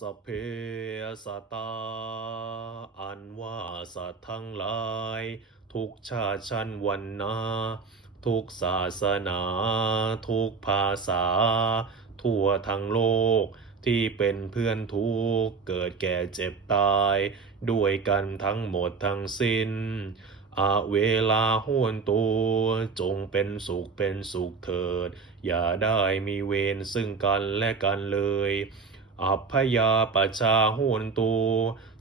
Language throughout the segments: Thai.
สเพสตา อันว่าสัตว์ทั้งหลาย ทุกชาติชั้นวันนา ทุกศาสนา ทุกภาษา ทั่วทั้งโลก ที่เป็นเพื่อนทุกเกิดแก่เจ็บตาย ด้วยกันทั้งหมดทั้งสิ้นอาเวลาห้วนตัวจงเป็นสุขเป็นสุขเถิด อย่าได้มีเวรซึ่งกันและกันเลย อัพยาปชาห้วนตัว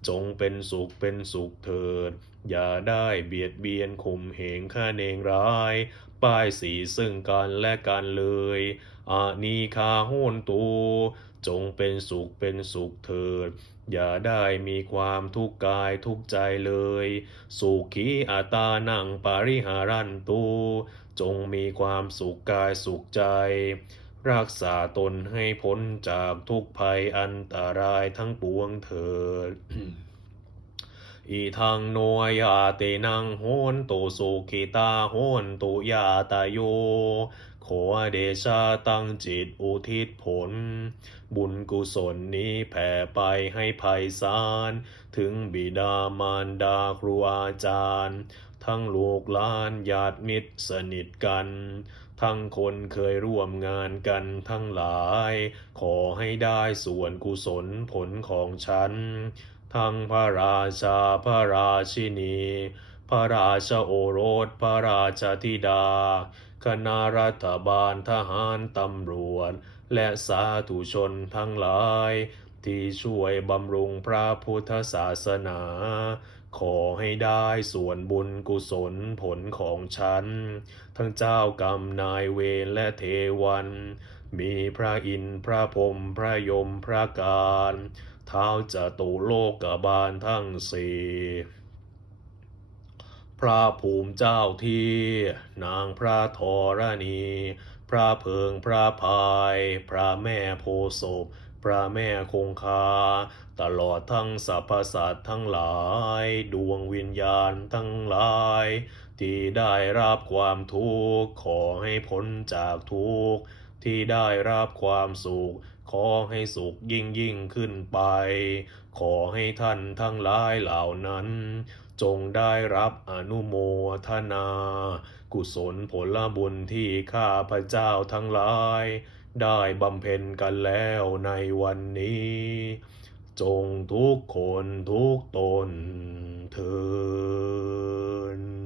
จงเป็นสุขเป็นสุขเถิด อย่าได้เบียดเบียนข่มเหงข้าเนงร้าย ป้ายสีซึ่งกันและกันเลยอานีคาห้วนตัวจงเป็นสุขเป็นสุขเถิด อย่าได้มีความทุกข์กายทุกใจเลย สุขีอาตานังปาริหารันตู จงมีความสุขกายสุขใจ รักษาตนให้พ้นจากทุกภัยอันตรายทั้งปวงเถิดอีทังโนยาเตนังโหนตุสุขิตาโหนตุยาตาโย ขอเดชาตั้งจิตอุทิศผล บุญกุศลนี้แผ่ไปให้ภัยสาร ถึงบิดามารดาครูอาจารย์ ทั้งลูกหลานญาติมิตรสนิทกัน ทั้งคนเคยร่วมงานกันทั้งหลาย ขอให้ได้ส่วนกุศลผลของฉัน ทั้งพระราชาพระราชินี พระราชโอรส พระราชธิดา คณะรัฐบาลทหารตำรวจ และสาธุชนทั้งหลายที่ช่วยบำรุงพระพุทธศาสนา ขอให้ได้ส่วนบุญกุศลผลของฉัน ทั้งเจ้ากรรมนายเวรและเทวัน มีพระอินทร์พระพรหมพระยมพระการเท้าจตุโลกบาลทั้งสี่พระภูมิเจ้าที่ นางพระธรณี พระเพิงพระพาย พระแม่โพศพ พระแม่คงคา ตลอดทั้งสรรพสัตว์ทั้งหลาย ดวงวิญญาณทั้งหลาย ที่ได้รับความทุกข์ขอให้พ้นจากทุกข์ที่ได้รับความสุข ขอให้สุขยิ่งยิ่งขึ้นไป ขอให้ท่านทั้งหลายเหล่านั้น จงได้รับอนุโมทนา กุศลผลบุญที่ข้าพเจ้าทั้งหลาย ได้บำเพ็ญกันแล้วในวันนี้ จงทุกคนทุกตนเถิน